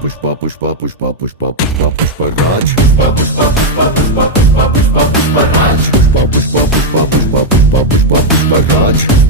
Pushpa Pushpa Pushpa Pushpa Pushpa Pushparaj Pushpa Pushpa Pushpa Pushpa Pushpa Pushpa Pushparaj Pushpa Pushpa Pushpa Pushpa Pushpa Pushpa Pushparaj